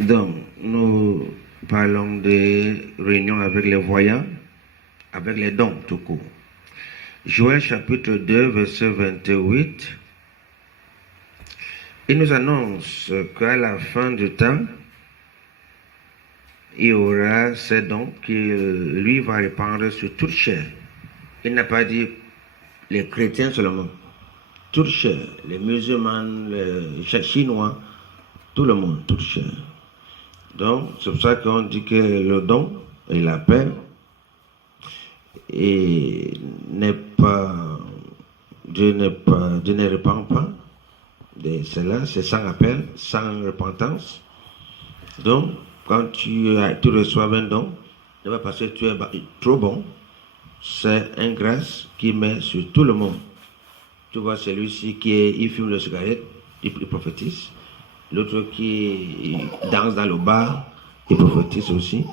Donc, nous parlons des réunions avec les voyants, avec les dons tout court. Joël chapitre 2, verset 28, il nous annonce qu'à la fin du temps, il y aura ces dons qu'il lui va répandre sur toute chair. Il n'a pas dit les chrétiens seulement, toute chair, les musulmans, les chinois, tout le monde, toute chair. Donc, c'est pour ça qu'on dit que le don et la paix et Dieu ne répand pas de cela, c'est sans appel, sans repentance. Donc, quand tu reçois un don, ce n'est pas parce que tu es trop bon, c'est une grâce qui met sur tout le monde. Tu vois celui-ci il fume le cigarette, il prophétise. L'autre qui danse dans le bar, il prophétise aussi.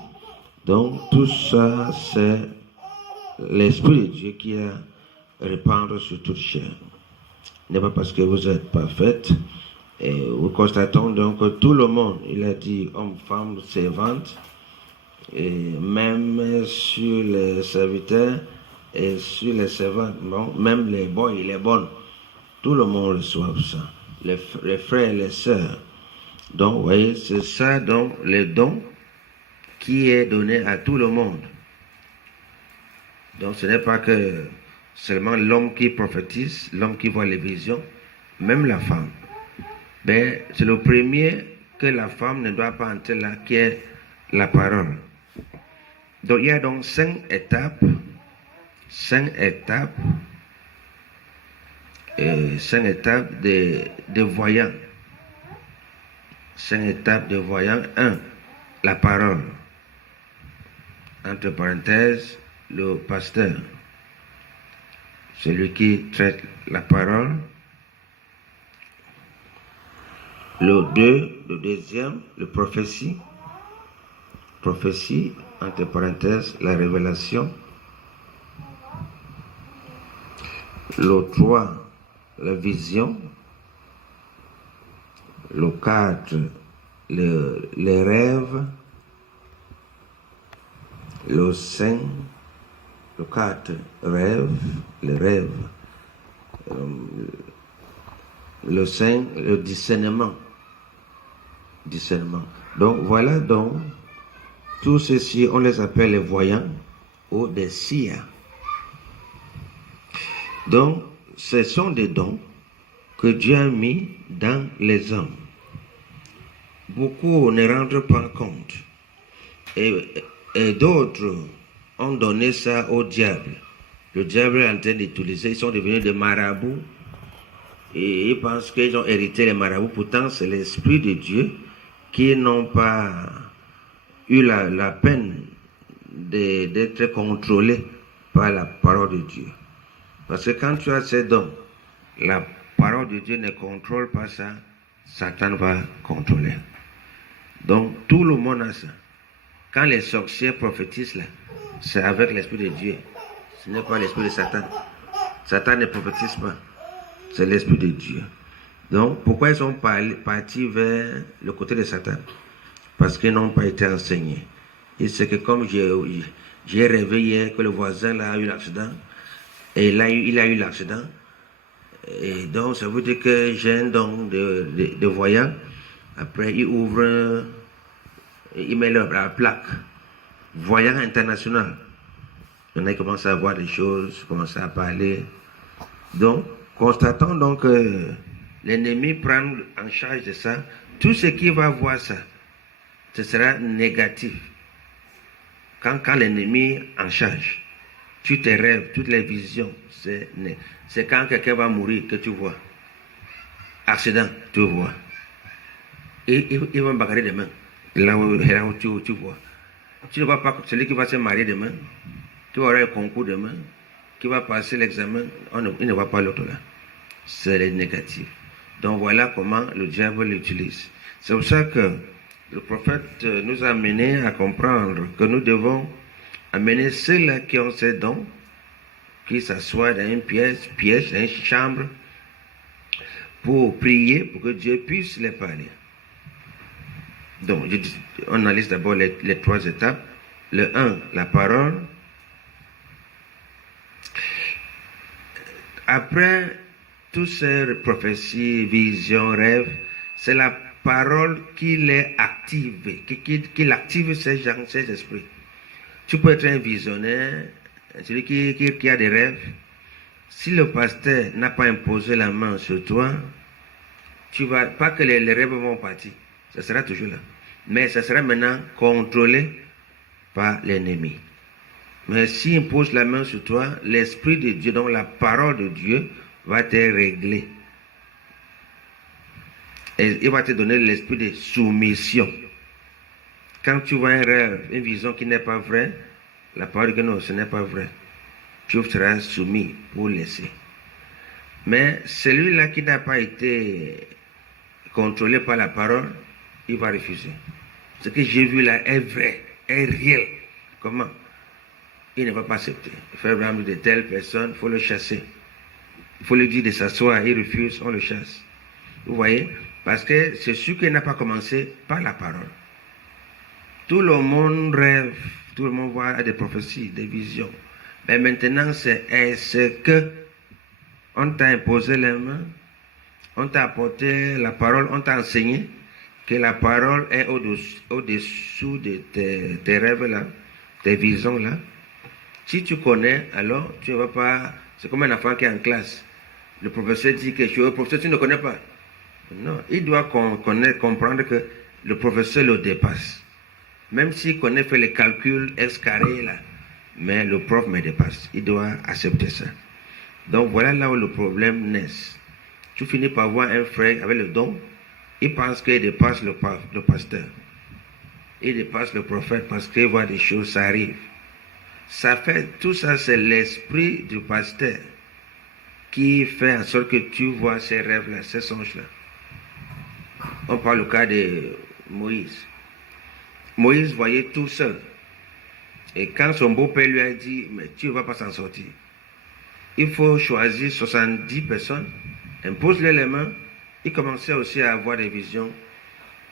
Donc, tout ça, c'est l'Esprit de Dieu qui a répandre sur toute chair. Ce n'est pas parce que vous êtes parfaite. Et nous constatons donc que tout le monde, il a dit homme, femme, servante, et même sur les serviteurs et sur les servantes, bon, même les boys et les bonnes, tout le monde reçoit ça. Les frères et les sœurs. Donc, vous voyez, c'est ça, donc, le don qui est donné à tout le monde. Donc, ce n'est pas que seulement l'homme qui prophétise, l'homme qui voit les visions, même la femme. Ben, c'est le premier que la femme ne doit pas entrer là, qui est la parole. Donc, il y a donc 5 étapes de voyants. 5 étapes de voyants. 1. La parole. Entre parenthèses, le pasteur. Celui qui traite la parole. Le deuxième, le prophétie. Prophétie, entre parenthèses, la révélation. Le 3, la vision. Le 4, les rêves. Le 5, le 4, les rêves. Le 5, le discernement. Donc voilà donc, tout ceci, on les appelle les voyants ou des seers. Donc, ce sont des dons que Dieu a mis dans les hommes. Beaucoup ne rendent pas compte. Et d'autres ont donné ça au diable. Le diable est en train d'utiliser, ils sont devenus des marabouts. Et ils pensent qu'ils ont hérité les marabouts. Pourtant, c'est l'Esprit de Dieu qui n'ont pas eu la peine d'être contrôlés par la parole de Dieu. Parce que quand tu as ces dons, la parole de Dieu ne contrôle pas ça, Satan va contrôler. Donc, tout le monde a ça. Quand les sorciers prophétisent là, c'est avec l'Esprit de Dieu. Ce n'est pas l'Esprit de Satan. Satan ne prophétise pas. C'est l'Esprit de Dieu. Donc, pourquoi ils sont partis vers le côté de Satan? Parce qu'ils n'ont pas été enseignés. Et c'est que comme j'ai rêvé hier que le voisin là, a eu l'accident, et là, il a eu l'accident, et donc ça veut dire que j'ai un don de voyant. Après, il ouvre, il met la plaque, voyant international. On a commencé à voir des choses, commencé à parler. Donc, constatons donc que l'ennemi prend en charge de ça. Tout ce qui va voir ça, ce sera négatif. Quand l'ennemi en charge, tu te rêves, toutes les visions, c'est quand quelqu'un va mourir que tu vois. Accident, tu vois. Et il va me bagarrer demain. Là où tu vois. Tu ne vois pas celui qui va se marier demain. Tu auras un concours demain. Qui va passer l'examen. Il ne voit pas l'autre là. C'est le négatif. Donc voilà comment le diable l'utilise. C'est pour ça que le prophète nous a amené à comprendre que nous devons amener ceux-là qui ont ces dons, qui s'assoient dans une pièce, dans une chambre, pour prier, pour que Dieu puisse les parler. Donc, on analyse d'abord les 3 étapes. Le 1, la parole. Après toutes ces prophéties, visions, rêves, c'est la parole qui les active, qui active ces gens, ces esprits. Tu peux être un visionnaire, celui qui a des rêves. Si le pasteur n'a pas imposé la main sur toi, tu vas pas que les rêves vont partir, ça sera toujours là. Mais ça sera maintenant contrôlé par l'ennemi. Mais s'il impose la main sur toi, l'Esprit de Dieu, donc la parole de Dieu, va te régler. Et il va te donner l'esprit de soumission. Quand tu vois un rêve, une vision qui n'est pas vraie, la parole de Dieu, non, ce n'est pas vrai. Tu seras soumis pour laisser. Mais celui-là qui n'a pas été contrôlé par la parole, il va refuser. Ce que j'ai vu là est vrai, est réel. Comment? Il ne va pas accepter. Faire rendre de telles personnes, il faut le chasser. Il faut lui dire de s'asseoir, il refuse, on le chasse. Vous voyez? Parce que c'est sûr qu'il n'a pas commencé par la parole. Tout le monde rêve, tout le monde voit des prophéties, des visions. Mais maintenant, est-ce que on t'a imposé les mains, on t'a apporté la parole, on t'a enseigné que la parole est au-dessous de tes rêves là, tes visions là. Si tu connais, alors tu ne vas pas... C'est comme un enfant qui est en classe. Le professeur dit quelque chose, le professeur, tu ne connais pas. Non, il doit comprendre que le professeur le dépasse. Même s'il connaît, fait les calculs X carré là, mais le prof me dépasse. Il doit accepter ça. Donc voilà là où le problème naît. Tu finis par voir un frère avec le don, il pense qu'il dépasse le pasteur. Il dépasse le prophète parce qu'il voit des choses, ça arrive. Ça fait, tout ça, c'est l'esprit du pasteur qui fait en sorte que tu vois ces rêves-là, ces songes-là. On parle au cas de Moïse. Moïse voyait tout seul. Et quand son beau-père lui a dit, mais tu ne vas pas s'en sortir, il faut choisir 70 personnes, impose-les les mains, il commençait aussi à avoir des visions,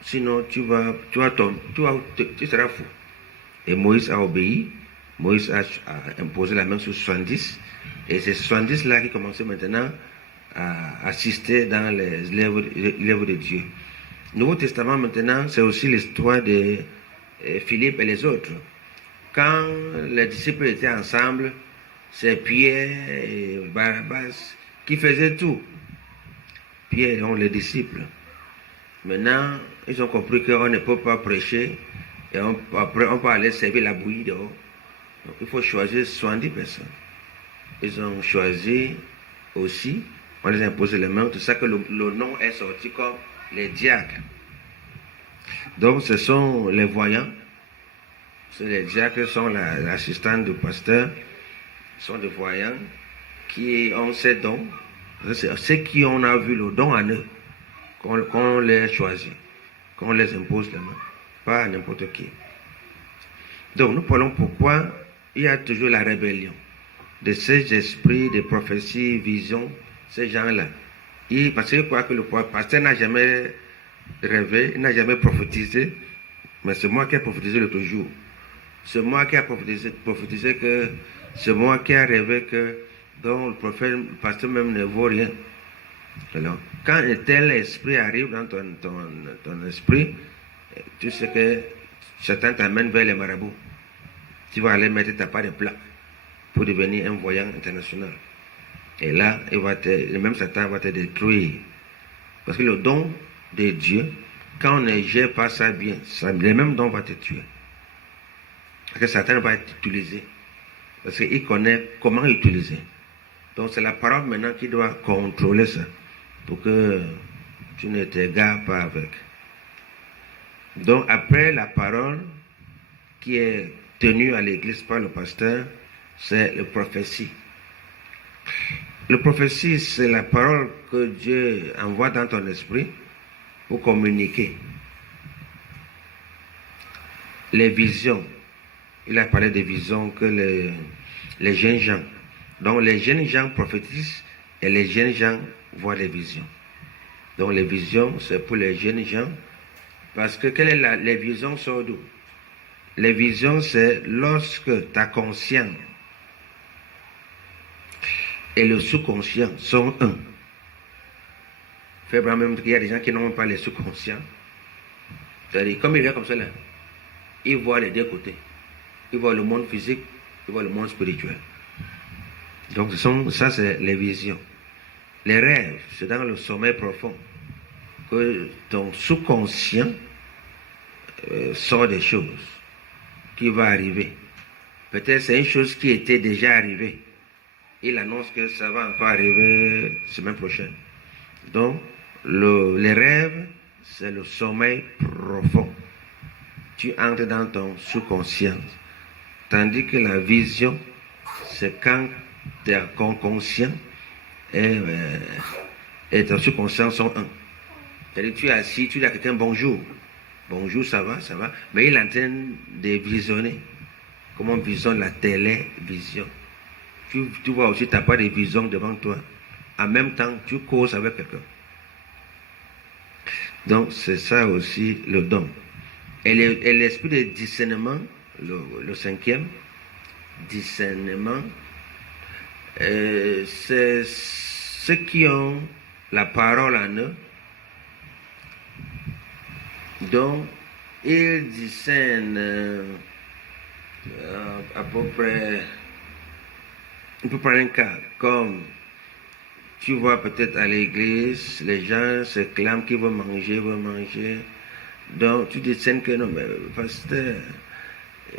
sinon tu seras fou. Et Moïse a obéi. Moïse a imposé la main sur 70, et c'est 70-là qui commençaient maintenant à assister dans les œuvres de Dieu. Nouveau Testament maintenant, c'est aussi l'histoire de Philippe et les autres. Quand les disciples étaient ensemble, c'est Pierre et Barabbas qui faisaient tout. Pierre et les disciples. Maintenant, ils ont compris qu'on ne peut pas prêcher, et après on peut aller servir la bouillie dehors. Donc, il faut choisir 70 personnes. Ils ont choisi aussi, on les a imposé les mains, tout ça que le nom est sorti comme les diacres. Donc ce sont les voyants. Les diacres sont l'assistant du pasteur, sont des voyants qui ont ces dons. C'est ceux qui ont vu le don en eux, qu'on les choisit, qu'on les impose les mains, pas n'importe qui. Donc nous parlons pourquoi il y a toujours la rébellion de ces esprits, de prophéties, visions, ces gens-là. Parce qu'ils croient que le pasteur n'a jamais rêvé, il n'a jamais prophétisé, mais c'est moi qui ai prophétisé l'autre jour. C'est moi qui ai prophétisé que c'est moi qui ai rêvé que donc le pasteur même ne vaut rien. Alors, quand un tel esprit arrive dans ton esprit, tu sais que Satan t'amène vers les marabouts. Tu vas aller mettre ta part de plat pour devenir un voyant international. Et là, le même Satan va te détruire. Parce que le don de Dieu, quand on ne gère pas ça bien, le même don va te tuer. Parce que Satan va être utilisé. Parce qu'il connaît comment utiliser. Donc c'est la parole maintenant qui doit contrôler ça. Pour que tu ne t'égares pas avec. Donc après la parole qui est tenue à l'église par le pasteur, c'est le prophétie. Le prophétie, c'est la parole que Dieu envoie dans ton esprit pour communiquer. Les visions. Il a parlé des visions que les jeunes gens. Donc les jeunes gens prophétisent et les jeunes gens voient les visions. Donc les visions, c'est pour les jeunes gens Parce que les visions sont d'où? Les visions, c'est lorsque ta conscience et le sous-conscient sont un. Fait même qu'il y a des gens qui n'ont pas les sous-conscients. C'est-à-dire, comme il est comme ça là, ils voient les deux côtés. Ils voient le monde physique, ils voient le monde spirituel. Donc, ça, c'est les visions. Les rêves, c'est dans le sommeil profond que ton sous-conscient sort des choses qui vont arriver. Peut-être c'est une chose qui était déjà arrivée. Il annonce que ça va encore arriver semaine prochaine. Donc, les rêves, c'est le sommeil profond. Tu entres dans ton sous-conscient. Tandis que la vision, c'est quand ton conscient et ton subconscient sont un. C'est-à-dire, tu es assis, tu dis à quelqu'un bonjour. Bonjour, ça va. Mais il est en train de visionner. Comme on visionne la télévision. Tu vois aussi, tu n'as pas de vision devant toi. En même temps, tu causes avec quelqu'un. Donc, c'est ça aussi le don. Et l'esprit de discernement, le cinquième, discernement, c'est ceux qui ont la parole en eux. Donc, ils discernent à peu près, on peut prendre un cas, comme tu vois peut-être à l'église, les gens se clament qu'ils veulent manger. Donc, tu discernes que non, mais pasteur,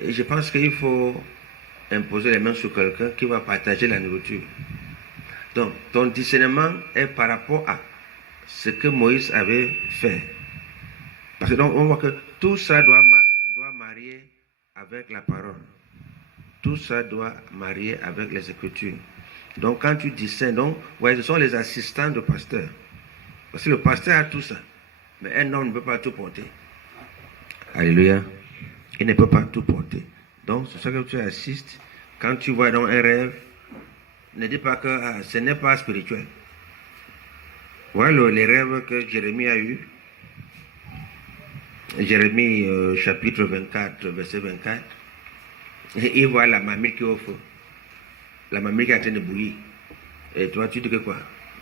je pense qu'il faut imposer les mains sur quelqu'un qui va partager la nourriture. Donc, ton discernement est par rapport à ce que Moïse avait fait. Parce que donc, on voit que tout ça doit marier avec la parole. Tout ça doit marier avec les Écritures. Donc, quand tu discernes, donc, ouais, ce sont les assistants du pasteur. Parce que le pasteur a tout ça. Mais un homme ne peut pas tout porter. Alléluia. Il ne peut pas tout porter. Donc, c'est ça que tu assistes. Quand tu vois dans un rêve, ne dis pas que ce n'est pas spirituel. Voilà les rêves que Jérémie a eus. Jérémie chapitre 24, verset 24. Et il voit la mamie qui est au feu. La mamie qui est en train de bouillir. Et toi, tu dis que quoi?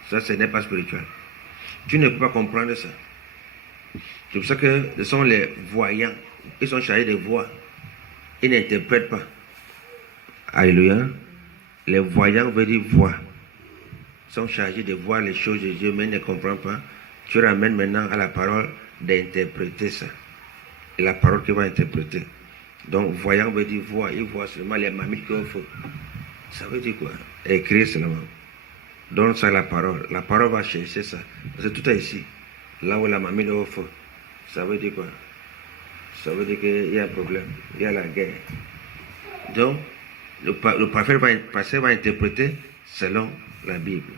Ça, ce n'est pas spirituel. Tu ne peux pas comprendre ça. C'est pour ça que ce sont les voyants. Ils sont chargés de voir. Ils n'interprètent pas. Alléluia. Les voyants veulent dire voir. Ils sont chargés de voir les choses de Dieu, mais ils ne comprennent pas. Tu ramènes maintenant à la parole d'interpréter ça. Et la parole qui va interpréter. Donc, voyant veut dire voir. Ils voient seulement les mamies qui ont feu. Ça veut dire quoi? Écrire seulement. Donne ça à la parole. La parole va chercher ça. Parce que tout est ici. Là où la mamie est au feu. Ça veut dire quoi? Ça veut dire qu'il y a un problème. Il y a la guerre. Donc, le pasteur va interpréter selon la Bible.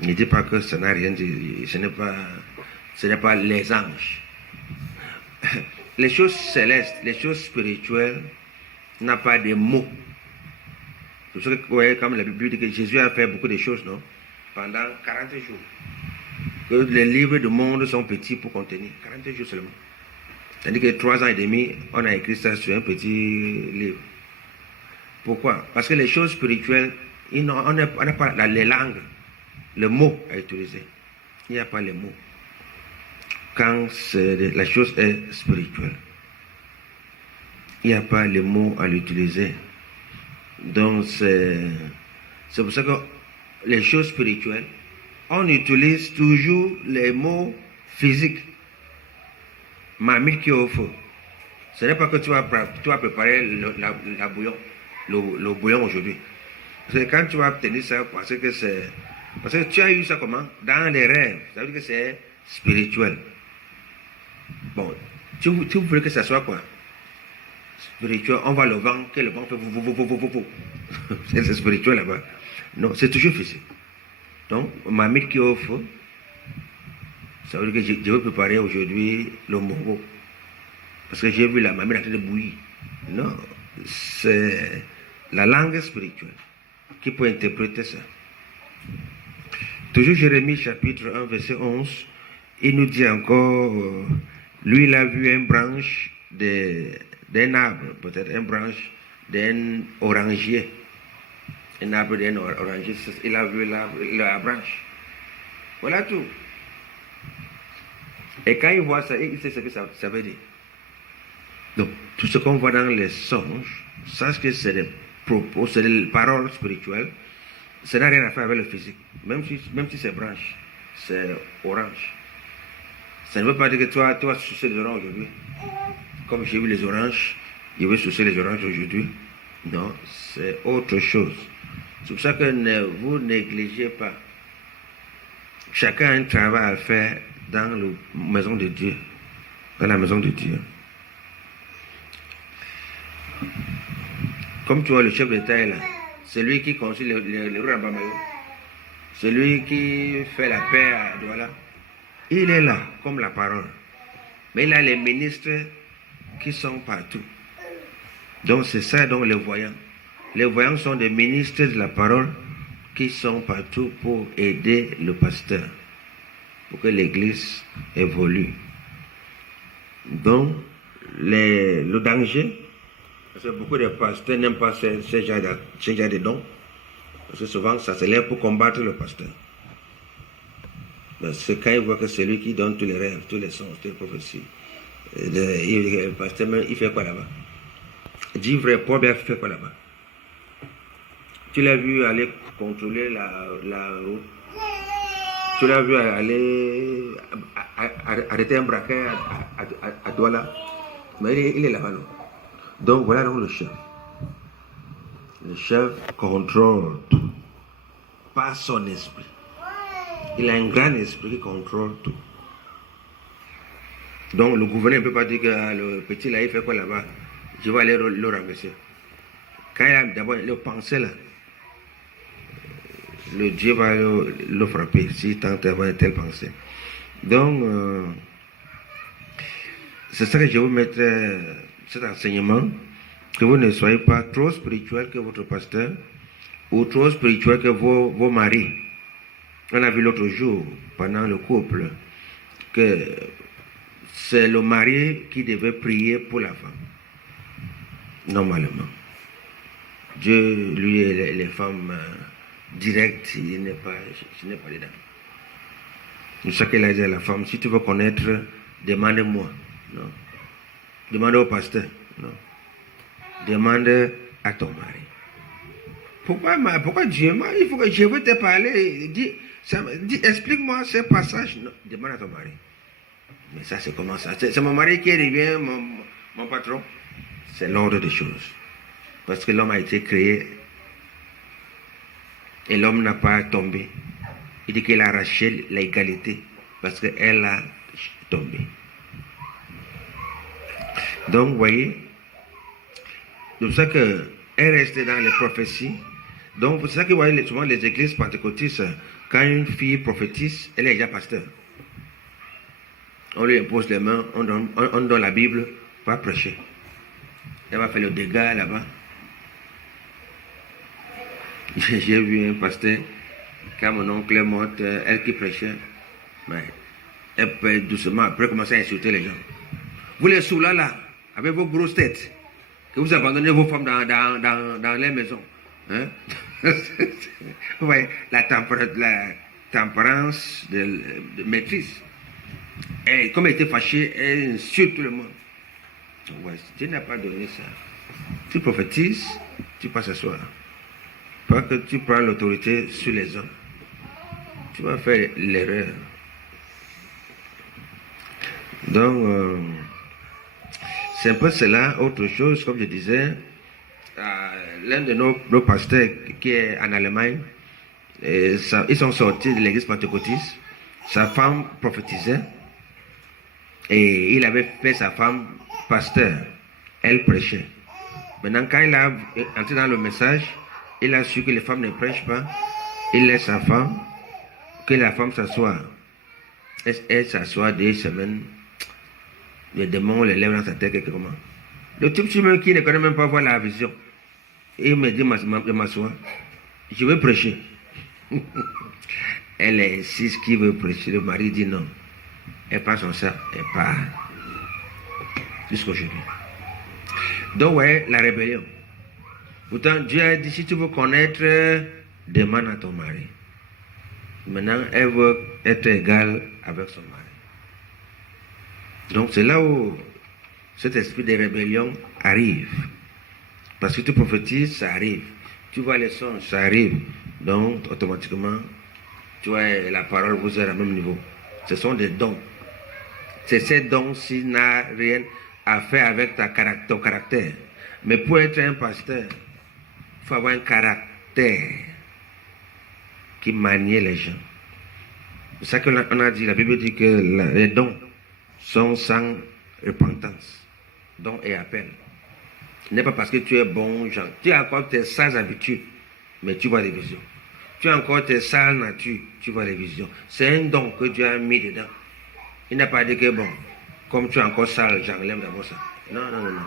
Ne dit pas que ça n'a rien dit. Ce n'est pas les anges. Les choses célestes, les choses spirituelles n'ont pas de mots. Vous voyez, comme la Bible dit que Jésus a fait beaucoup de choses, non? Pendant 40 jours. Que les livres du monde sont petits pour contenir. 40 jours seulement. C'est-à-dire que 3 ans et demi, on a écrit ça sur un petit livre. Pourquoi? Parce que les choses spirituelles, on n'a pas les langues, le mot à utiliser. Il n'y a pas les mots. Quand la chose est spirituelle, il n'y a pas les mots à l'utiliser. Donc, c'est pour ça que les choses spirituelles, on utilise toujours les mots physiques. Mamie qui est au feu. Ce n'est pas que tu vas préparer la bouillon, le bouillon aujourd'hui. Parce que quand tu vas obtenir ça, parce que tu as eu ça comment? Dans les rêves. Ça veut dire que c'est spirituel. Bon, tu voulais que ça soit quoi? Spirituel, on va le vent, que le vent fait c'est spirituel là-bas. Non, c'est toujours physique. Donc, mamie qui est au feu, ça veut dire que je veux préparer aujourd'hui le mongo. Parce que j'ai vu la mamie en train de bouillir. Non, c'est la langue spirituelle qui peut interpréter ça. Toujours Jérémie chapitre 1, verset 11. Il nous dit encore, lui, il a vu une branche d'un arbre, peut-être une branche d'un orangier. Un arbre d'un orangier, il a vu la branche. Voilà tout. Et quand il voit ça, il sait ce que ça veut dire. Donc, tout ce qu'on voit dans les songes, sache que c'est des propos, c'est des paroles spirituelles. Ça n'a rien à faire avec le physique. Même si c'est branche, c'est orange. Ça ne veut pas dire que toi, tu vas sucer les oranges aujourd'hui. Comme j'ai vu les oranges, je vais sucer les oranges aujourd'hui. Non, c'est autre chose. C'est pour ça que ne vous négligez pas. Chacun a un travail à faire dans la maison de Dieu. Dans la maison de Dieu. Comme tu vois, le chef d'État est là. C'est lui qui construit le roi Bamayo. C'est lui qui fait la paix à Douala. Il est là, comme la parole. Mais il a les ministres qui sont partout. Donc c'est ça, donc les voyants. Les voyants sont des ministres de la parole qui sont partout pour aider le pasteur, pour que l'église évolue. Donc, le danger, parce que beaucoup de pasteurs n'aiment pas ce genre de dons, parce que souvent ça se lève pour combattre le pasteur. C'est quand il voit que c'est lui qui donne tous les rêves, tous les sons, toutes les prophéties. Le pasteur, il fait quoi là-bas? Dis vrai, Paul bien fait quoi là-bas? Tu l'as vu aller contrôler la route. Tu l'as vu aller arrêter un braquet à Douala. Mais il est là-bas, non? Donc voilà donc le chef. Le chef contrôle tout. Pas son esprit. Il a un grand esprit qui contrôle tout. Donc le gouverneur ne peut pas dire que le petit là, il fait quoi là-bas? Je vais aller le ramasser. Quand il a d'abord le pensée là, le Dieu va le frapper s'il tente d'avoir une telle pensée. Donc, c'est ça que je vais vous mettre cet enseignement, que vous ne soyez pas trop spirituel que votre pasteur ou trop spirituel que vos maris. On a vu l'autre jour, pendant le couple, que c'est le mari qui devait prier pour la femme. Normalement. Dieu, lui et les femmes directes, il n'est pas dedans. C'est ça qu'il a dit à la femme, si tu veux connaître, demande-moi. Non. Demande au pasteur. Non. Demande à ton mari. Pourquoi Dieu m'a il faut que je veux te parler. Dis, explique-moi ce passage. Non. Demande à ton mari. Mais ça, c'est comment ça? C'est mon mari qui devient mon patron. C'est l'ordre des choses. Parce que l'homme a été créé et l'homme n'a pas tombé. Il dit qu'il a arraché l'égalité parce qu'elle a tombé. Donc, vous voyez, c'est pour ça qu'elle restait dans les prophéties. Donc, c'est ça que vous voyez souvent les églises pentecôtistes, quand une fille prophétise, elle est déjà pasteur. On lui impose les mains, on donne la Bible, va prêcher. Elle va faire le dégât là-bas. J'ai vu un pasteur, quand mon oncle est mort, elle qui prêchait, mais elle peut doucement après commencer à insulter les gens. Vous les sous-là, avec vos grosses têtes, que vous abandonnez vos femmes dans les maisons. Hein? Vous voyez, la tempérance de maîtrise. Et comme elle était fâchée, elle insulte tout le monde. Ouais, Dieu n'a pas donné ça. Tu prophétises, tu passes à soi. Pas que tu prends l'autorité sur les hommes. Tu vas faire l'erreur. Donc, c'est un peu cela. Autre chose, comme je disais, l'un de nos pasteurs qui est en Allemagne, ils sont sortis de l'église pentecôtiste. Sa femme prophétisait et il avait fait sa femme pasteur. Elle prêchait. Maintenant, quand il a entré dans le message, il a su que les femmes ne prêchent pas. Il laisse sa femme, que la femme s'assoie. Elle s'assoit 2 semaines. Les démons les lèvent dans sa tête quelque comment. Le type qui ne connaît même pas voir la vision. Et il me dit de m'asseoir. Je veux prêcher. Elle insiste qu'il veut prêcher. Le mari dit non. elle prend son sac, elle part. Jusqu'aujourd'hui. Donc, ouais, la rébellion. Pourtant, Dieu a dit, si tu veux connaître, demande à ton mari. Maintenant, elle veut être égale avec son mari. Donc, c'est là où cet esprit de rébellion arrive. Parce que tu prophétises, ça arrive. Tu vois les songes, ça arrive. Donc, automatiquement, tu vois, la parole vous est au même niveau. Ce sont des dons. C'est ces dons-ci n'ont rien à faire avec ton caractère. Mais pour être un pasteur, il faut avoir un caractère qui manie les gens. C'est ça qu'on a dit, la Bible dit que les dons sont sans repentance. Dons et appel. Ce n'est pas parce que tu es bon, genre, tu as encore tes sales habitudes, mais tu vois les visions. Tu as encore tes sales natures, tu vois les visions. C'est un don que Dieu a mis dedans. Il n'a pas dit que bon, comme tu es encore sale, j'enlève d'abord ça. Non, non, non, non.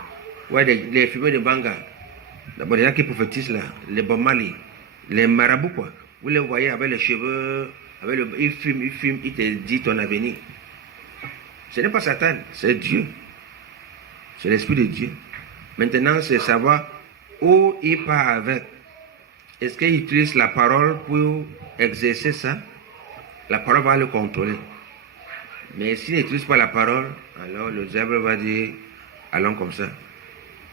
Ouais, les fumeurs de Banga, d'abord les gens qui prophétisent là, les Bomali, les marabouts quoi. Vous les voyez avec les cheveux, il fume, il te dit ton avenir. Ce n'est pas Satan, c'est Dieu. C'est l'Esprit de Dieu. Maintenant, c'est savoir où il part avec. Est-ce qu'il utilise la parole pour exercer ça? La parole va le contrôler. Mais s'il n'utilise pas la parole, alors le diable va dire, allons comme ça.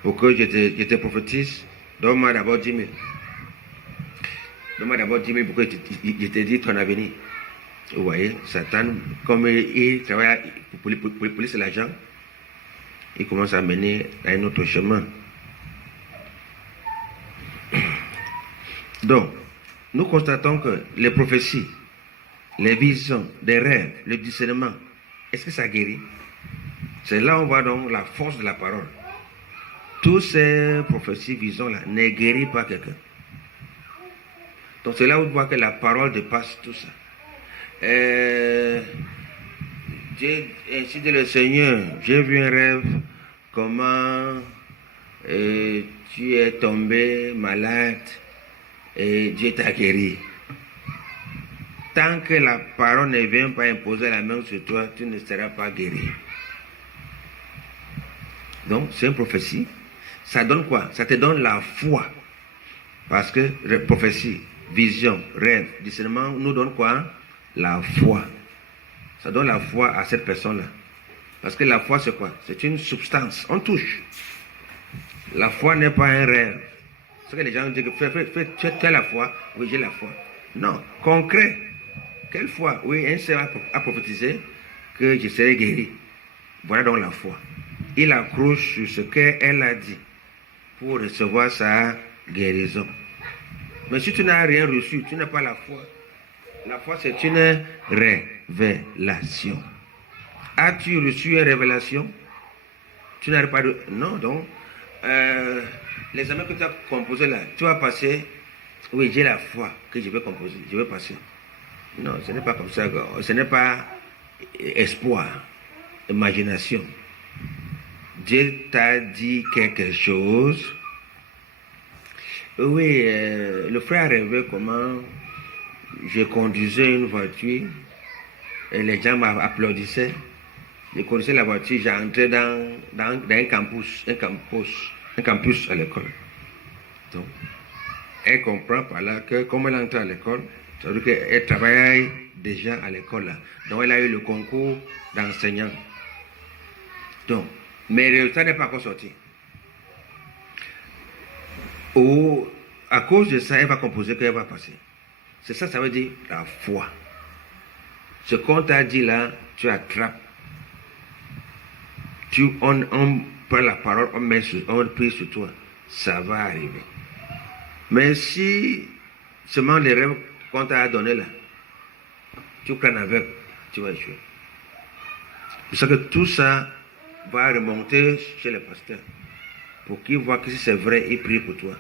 Pour que je te prophétise, donne-moi d'abord 10 000. Donne-moi d'abord 10 000 pour que je te dise ton avenir. Vous voyez, Satan, comme il travaille pour polisser l'argent, il commence à mener à un autre chemin. Donc, nous constatons que les prophéties, les visions, les rêves, le discernement, est-ce que ça guérit? C'est là où on voit donc la force de la parole. Tous ces prophéties, visions-là, ne guérissent pas quelqu'un. Donc c'est là où on voit que la parole dépasse tout ça. J'ai ainsi dit le Seigneur, j'ai vu un rêve, comment tu es tombé malade et Dieu t'a guéri. Tant que la parole ne vient pas imposer la main sur toi, tu ne seras pas guéri. Donc c'est une prophétie. Ça donne quoi? Ça te donne la foi. Parce que prophétie, vision, rêve, discernement nous donne quoi? La foi. Ça donne la foi à cette personne-là. Parce que la foi, c'est quoi? C'est une substance. On touche. La foi n'est pas un rêve. C'est que les gens disent que tu as la foi. Oui, j'ai la foi. Non, concret. Quelle foi? Oui, un seul a prophétisé que je serai guéri. Voilà donc la foi. Il accroche sur ce qu'elle a dit pour recevoir sa guérison. Mais si tu n'as rien reçu, tu n'as pas la foi. La foi, c'est une révélation. As-tu reçu une révélation? Tu n'arrives pas de... Non, donc, les examens que tu as composés là, tu vas passer, oui, j'ai la foi que je vais composer, je vais passer. Non, ce n'est pas comme ça, ce n'est pas espoir, imagination. Dieu t'a dit quelque chose. Oui, le frère a rêvé comment je conduisais une voiture et les gens m'applaudissaient. Je conduisais la voiture, j'entrais dans un campus à l'école. Donc, elle comprend par là que comme elle entre à l'école, ça veut dire qu'elle travaille déjà à l'école là. Donc, elle a eu le concours d'enseignant. Donc, mais le résultat n'est pas encore sorti. Ou, à cause de ça, elle va composer qu'elle va passer. C'est ça, ça veut dire la foi. Ce qu'on t'a dit là, tu attrapes. On prend la parole, on prie sur toi. Ça va arriver. Mais si seulement les rêves qu'on t'a donné là, tu prends avec, tu vas échouer. C'est ça que tout ça va remonter chez les pasteurs. Pour qu'ils voient que si c'est vrai, ils prient pour toi.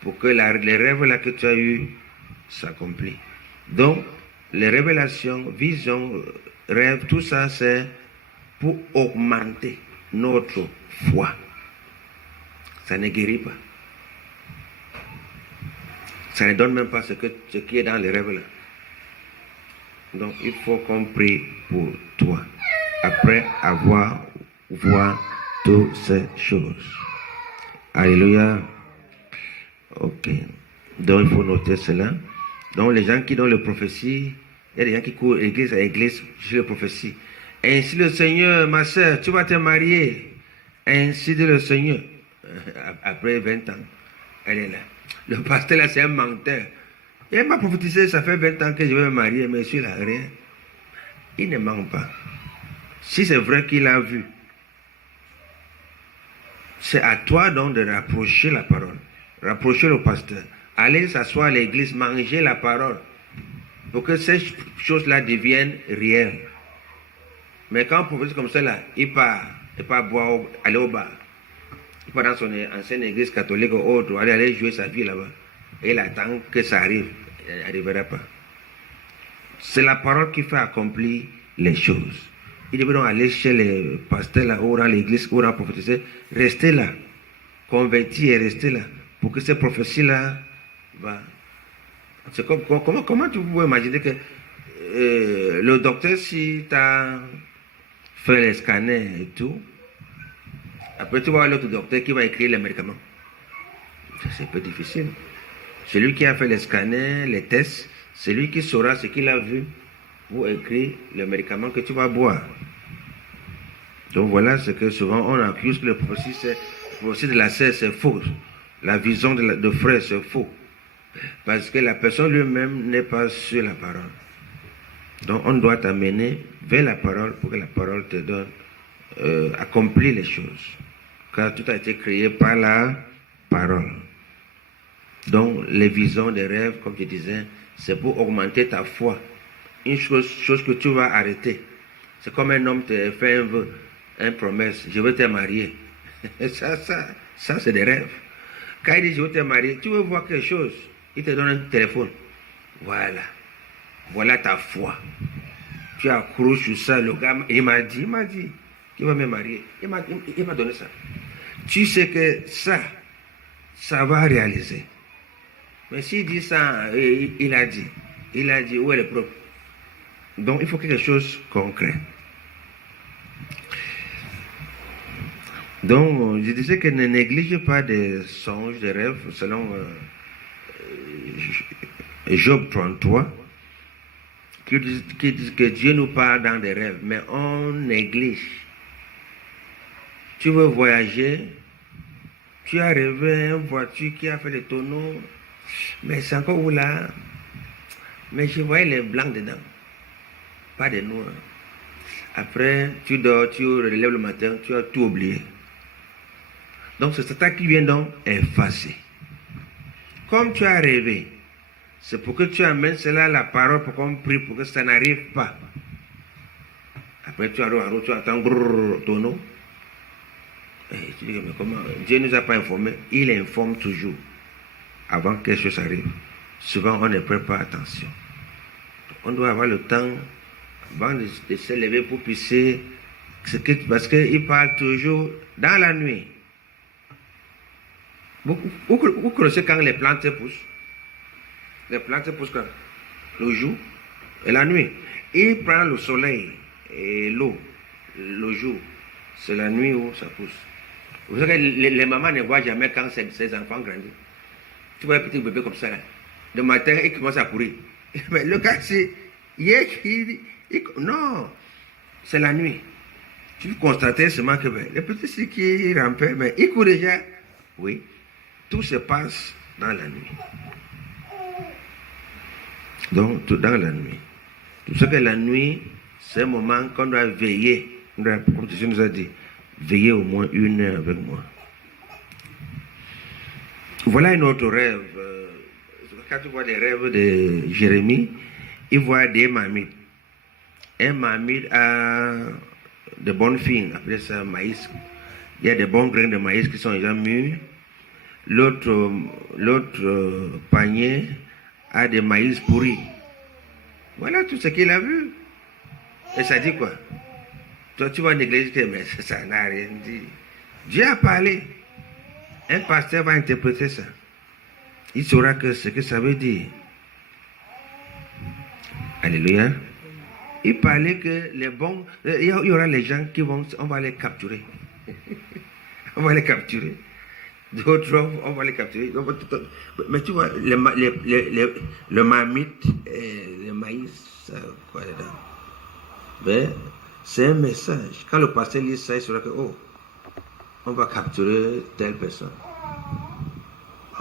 Pour que les rêves là que tu as eus s'accomplissent. Donc, les révélations, visions, rêves, tout ça, c'est pour augmenter notre foi. Ça ne guérit pas. Ça ne donne même pas ce qui est dans les rêves là. Donc, il faut qu'on prie pour toi. après avoir vu toutes ces choses. Alléluia. Ok. Donc il faut noter cela. Donc les gens qui donnent le prophétie, il y a des gens qui courent église à église sur le prophétie. Ainsi le Seigneur, ma soeur, tu vas te marier. Ainsi dit le Seigneur. Après 20 ans, elle est là. Le pasteur là, c'est un menteur. Il m'a prophétisé, ça fait 20 ans que je vais me marier, mais je suis là, rien. Il ne ment pas. Si c'est vrai qu'il a vu, c'est à toi donc de rapprocher la parole. Rapprocher le pasteur. Aller s'asseoir à l'église, manger la parole. Pour que ces choses-là deviennent réelles. Mais quand on prophétise comme ça, là, il part boire, aller au bar. Il part dans son ancienne église catholique ou autre, aller jouer sa vie là-bas. Et il attend que ça arrive. Il n'arrivera pas. C'est la parole qui fait accomplir les choses. Il devait donc aller chez les pasteurs là, ou dans l'église, ou dans prophétiser, rester là, convertir et rester là, pour que ces prophéties-là va. C'est comme, comment tu peux imaginer que le docteur, si tu as fait les scanners et tout, après tu vas voir l'autre docteur qui va écrire les médicaments. C'est un peu difficile. Celui qui a fait les scanners, les tests, c'est lui qui saura ce qu'il a vu pour écrire le médicament que tu vas boire. Donc voilà ce que souvent on accuse que le prophétie de la sœur c'est faux. La vision de frère c'est faux. Parce que la personne lui-même n'est pas sur la parole. Donc on doit t'amener vers la parole pour que la parole te donne, accomplir les choses. Car tout a été créé par la parole. Donc les visions, les rêves, comme je disais, c'est pour augmenter ta foi. Une chose que tu vas arrêter. C'est comme un homme te fait un vœu, une promesse, je veux te marier. Ça c'est des rêves. Quand il dit je veux te marier, tu veux voir quelque chose, il te donne un téléphone. Voilà ta foi. Tu accroches sur ça, le gars, il m'a dit, qu'il va me marier. Il m'a donné ça. Tu sais que ça va réaliser. Mais s'il dit ça, il a dit, où est le preuve? Donc il faut quelque chose de concret. Donc je disais que ne néglige pas des songes, des rêves, selon Job 33, qui dit que Dieu nous parle dans des rêves, mais on néglige. Tu veux voyager, tu as rêvé une voiture qui a fait des tonneaux, mais c'est encore où là? Mais je voyais les blancs dedans, pas des noirs. Après, tu dors, tu relèves le matin, tu as tout oublié. Donc c'est ça qui vient donc effacer. Comme tu as rêvé, c'est pour que tu amènes cela à la parole pour qu'on prie pour que ça n'arrive pas. Après tu attends tonneau. Et tu dis mais comment Dieu ne nous a pas informé? Il informe toujours avant que quelque chose arrive. Souvent on ne prête pas attention. On doit avoir le temps avant de se lever pour pisser, parce qu'il parle toujours dans la nuit. Vous connaissez quand les plantes poussent? Les plantes poussent quand? Le jour et la nuit. Il prend le soleil et l'eau, le jour. C'est la nuit où ça pousse. Vous savez que les mamans ne voient jamais quand ces enfants grandissent. Tu vois un petit bébé comme ça là. Le matin, il commence à courir. Mais le gars, c'est... non, c'est la nuit. Tu constates seulement que le petit c'est qui rampait, mais il court déjà. Oui, tout se passe dans la nuit. Donc, tout dans la nuit. Tout ce que la nuit, c'est un moment qu'on doit veiller. Comme Jésus nous a dit, veiller au moins 1 heure avec moi. Voilà un autre rêve. Quand tu vois les rêves de Jérémie, il voit des marmites. Un marmite a de bonnes fines, après ça, maïs. Il y a des bons grains de maïs qui sont déjà mûrs. L'autre panier a des maïs pourris. Voilà tout ce qu'il a vu. Et ça dit quoi? Toi, tu vas négliger, mais ça n'a rien dit. Dieu a parlé. Un pasteur va interpréter ça. Il saura ce que ça veut dire. Alléluia. Il parlait que les bons, il y aura les gens qui vont, on va les capturer. On va les capturer. D'autres, on va les capturer. Mais tu vois, le marmite, le maïs, quoi dedans. Mais c'est un message. Quand le pasteur lit ça, il sera que, oh, on va capturer telle personne.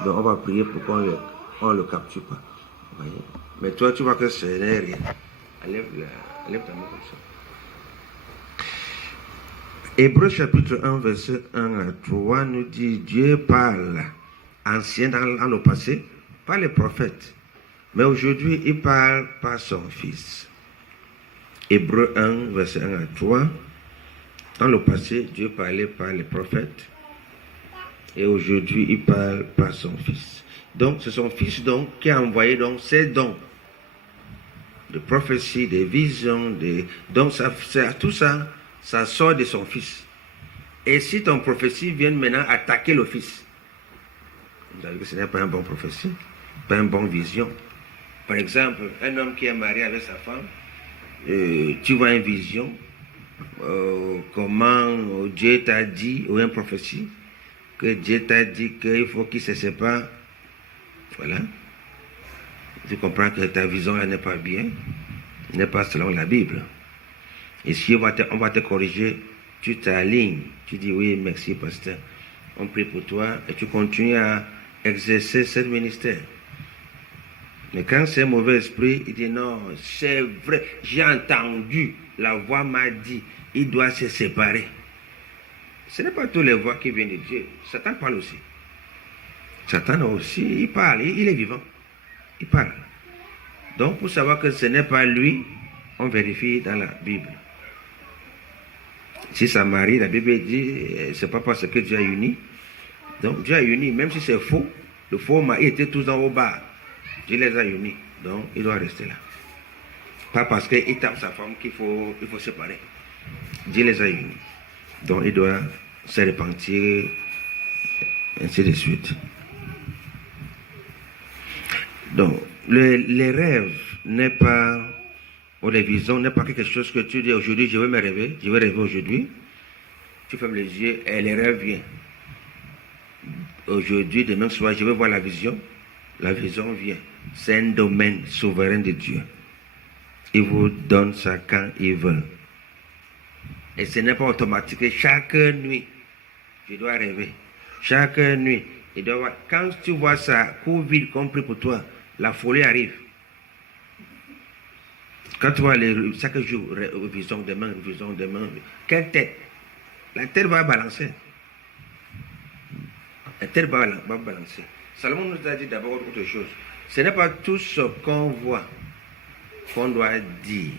Donc on va prier pour qu'on ne le capture pas. Voyez? Mais toi, tu vois que ce n'est rien. Enlève ta main comme ça. Hébreux chapitre 1, verset 1 à 3 nous dit, Dieu parle ancien dans le passé, pas les prophètes. Mais aujourd'hui, il parle par son Fils. Hébreux 1, verset 1 à 3. Dans le passé, Dieu parlait par les prophètes. Et aujourd'hui, il parle par son Fils. Donc, c'est son Fils donc, qui a envoyé donc, ses dons de prophétie, des visions. Donc, tout ça, ça sort de son Fils. Et si ton prophétie vient maintenant attaquer le Fils, vous savez que ce n'est pas une bonne prophétie, pas une bonne vision. Par exemple, un homme qui est marié avec sa femme, tu vois une vision, comment Dieu t'a dit, ou une prophétie, que Dieu t'a dit qu'il faut qu'il se sépare. Voilà. Tu comprends que ta vision n'est pas bien, n'est pas selon la Bible. Et si on va te corriger, tu t'alignes, tu dis oui, merci pasteur, on prie pour toi et tu continues à exercer ce ministère. Mais quand c'est un mauvais esprit, il dit non, c'est vrai, j'ai entendu, la voix m'a dit, il doit se séparer. Ce n'est pas toutes les voix qui viennent de Dieu. Satan parle aussi. Satan aussi, il parle, il est vivant. Il parle. Donc pour savoir que ce n'est pas lui, on vérifie dans la Bible. Si ça marie, la Bible dit, c'est pas parce que Dieu a uni. Donc Dieu a uni, même si c'est faux, le faux mari était tous en haut bas. Dieu les a unis, donc il doit rester là. Pas parce qu'il tape sa femme qu'il faut séparer. Dieu les a unis. Donc il doit se repentir, ainsi de suite. Donc, les rêves n'est pas, ou les visions n'est pas quelque chose que tu dis aujourd'hui, je vais me rêver, je vais rêver aujourd'hui. Tu fermes les yeux et les rêves viennent. Aujourd'hui, demain soir, je vais voir la vision vient. C'est un domaine souverain de Dieu. Il vous donne ça quand il veut. Et ce n'est pas automatique. Chaque nuit, je dois rêver. Chaque nuit, il doit voir. Quand tu vois ça, court vite, compris pour toi, la folie arrive. Quand tu vois chaque jour, vision demain, quelle tête? La tête va balancer. La tête va balancer. Salomon nous a dit d'abord autre chose. Ce n'est pas tout ce qu'on voit qu'on doit dire.